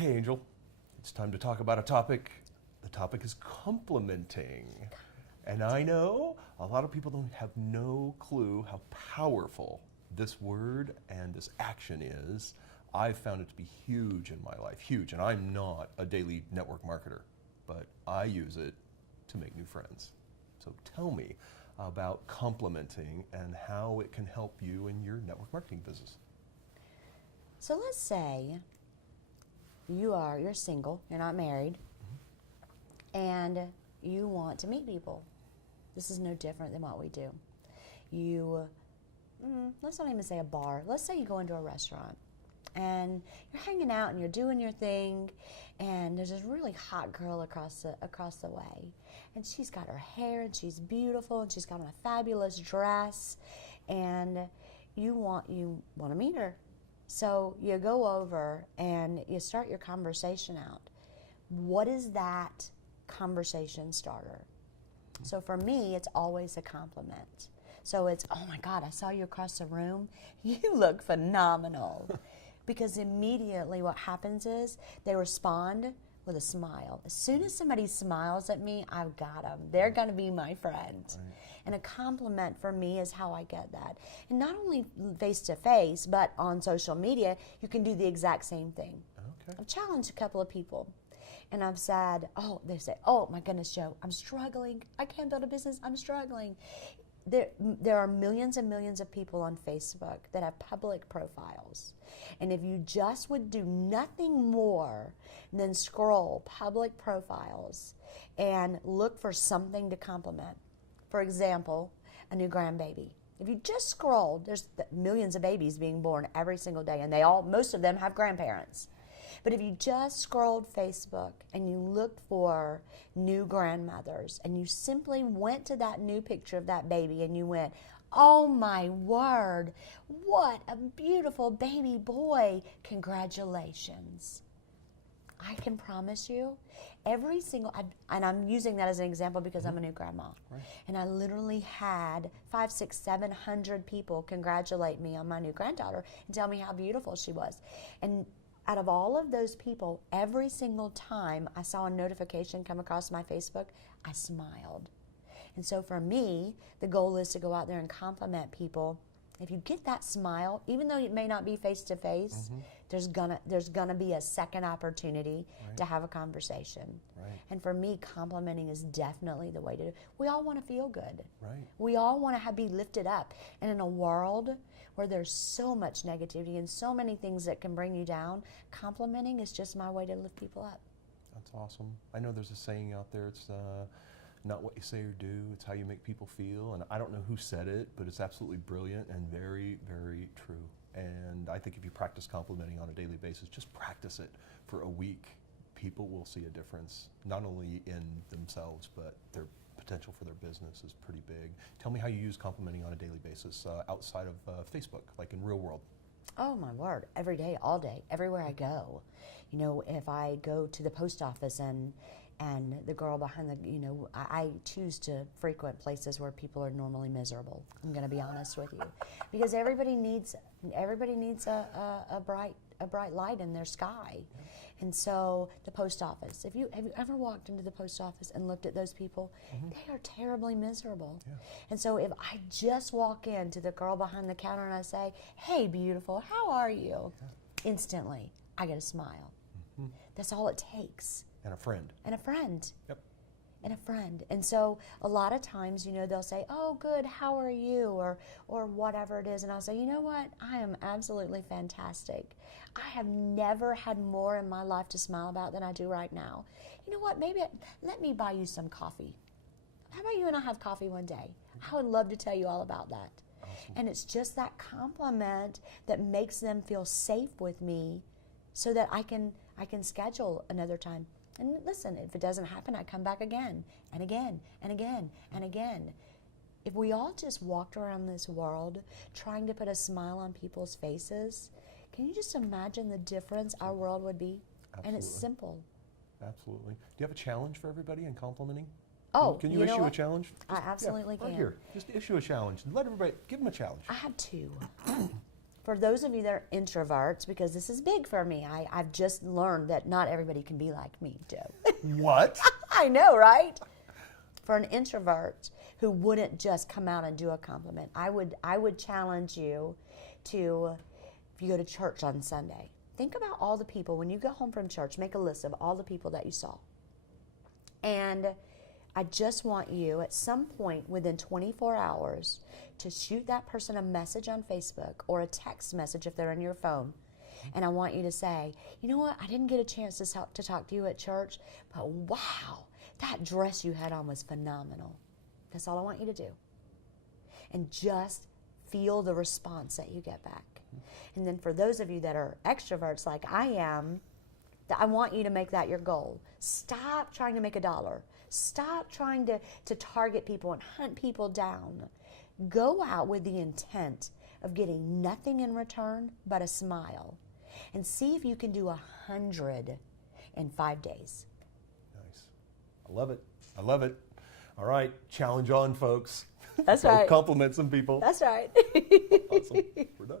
Okay, Angel, it's time to talk about a topic. The topic is complimenting. And I know a lot of people don't have no clue how powerful this word and this action is. I've found it to be huge in my life, huge. And I'm not a daily network marketer, but I use it to make new friends. So tell me about complimenting and how it can help you in your network marketing business. So let's say you're single, you're not married, and you want to meet people. This is no different than what we do. Let's not even say a bar. Let's say you go into a restaurant and you're hanging out and you're doing your thing, and there's this really hot girl across the way, and she's got her hair and she's beautiful and she's got on a fabulous dress, and you want to meet her. So you go over and you start your conversation out. What is that conversation starter? So for me, it's always a compliment. So it's, oh my God, I saw you across the room. You look phenomenal. Because immediately what happens is they respond with a smile. As soon as somebody smiles at me, I've got them. They're going to be my friend. Right. And a compliment for me is how I get that. And not only face to face, but on social media, you can do the exact same thing. Okay. I've challenged a couple of people. And I've said, they say, oh my goodness, Joe, I'm struggling. I can't build a business. I'm struggling. There are millions and millions of people on Facebook that have public profiles. And if you just would do nothing more than scroll public profiles and look for something to compliment. For example, a new grandbaby. If you just scrolled, there's millions of babies being born every single day, and most of them have grandparents. But if you just scrolled Facebook and you looked for new grandmothers and you simply went to that new picture of that baby and you went, oh my word, what a beautiful baby boy, congratulations. I can promise you, every single, and I'm using that as an example because I'm a new grandma. Right. And I literally had 500, 600, 700 people congratulate me on my new granddaughter and tell me how beautiful she was. And out of all of those people, every single time I saw a notification come across my Facebook, I smiled. And so for me, the goal is to go out there and compliment people. If you get that smile, even though it may not be face to face, there's gonna be a second opportunity to have a conversation. Right. And for me, complimenting is definitely the way to do it. We all want to feel good. Right. We all want to be lifted up. And in a world where there's so much negativity and so many things that can bring you down, complimenting is just my way to lift people up. That's awesome. I know there's a saying out there, it's not what you say or do, it's how you make people feel. And I don't know who said it, but it's absolutely brilliant and very, very true. And I think if you practice complimenting on a daily basis, just practice it for a week, people will see a difference, not only in themselves, but their potential for their business is pretty big. Tell me how you use complimenting on a daily basis outside of Facebook, like in real world. Oh my word, every day, all day, everywhere I go. You know, if I go to the post office and the girl behind I choose to frequent places where people are normally miserable. I'm going to be honest with you. Because everybody needs a bright light in their sky. And so the post office, have you ever walked into the post office and looked at those people? They are terribly miserable. Yeah. And so if I just walk in to the girl behind the counter and I say, hey, beautiful, how are you? Yeah. Instantly, I get a smile. That's all it takes. And a friend. And a friend. Yep. And a friend. And so a lot of times, they'll say, oh, good, how are you? Or whatever it is. And I'll say, you know what? I am absolutely fantastic. I have never had more in my life to smile about than I do right now. You know what? Let me buy you some coffee. How about you and I have coffee one day? I would love to tell you all about that. Awesome. And it's just that compliment that makes them feel safe with me so that I can schedule another time. And listen, if it doesn't happen, I come back again and again and again and again. If we all just walked around this world trying to put a smile on people's faces, can you just imagine the difference our world would be? Absolutely. And it's simple. Absolutely. Do you have a challenge for everybody in complimenting? Oh, can you issue a challenge? I absolutely right can. Here, just issue a challenge. Let everybody, give them a challenge. I have two. For those of you that are introverts, because this is big for me, I've just learned that not everybody can be like me, Joe. What? I know, right? For an introvert who wouldn't just come out and do a compliment, I would challenge you to, if you go to church on Sunday, think about all the people, when you go home from church, make a list of all the people that you saw. And I just want you at some point within 24 hours to shoot that person a message on Facebook or a text message if they're on your phone. And I want you to say, you know what, I didn't get a chance to talk to you at church, but wow, that dress you had on was phenomenal. That's all I want you to do. And just feel the response that you get back. And then for those of you that are extroverts like I am, I want you to make that your goal. Stop trying to make $1. Stop trying to target people and hunt people down. Go out with the intent of getting nothing in return but a smile. And see if you can do 100 in 5 days. Nice. I love it. I love it. All right, challenge on, folks. That's Go right. compliment some people. That's right. Awesome. We're done.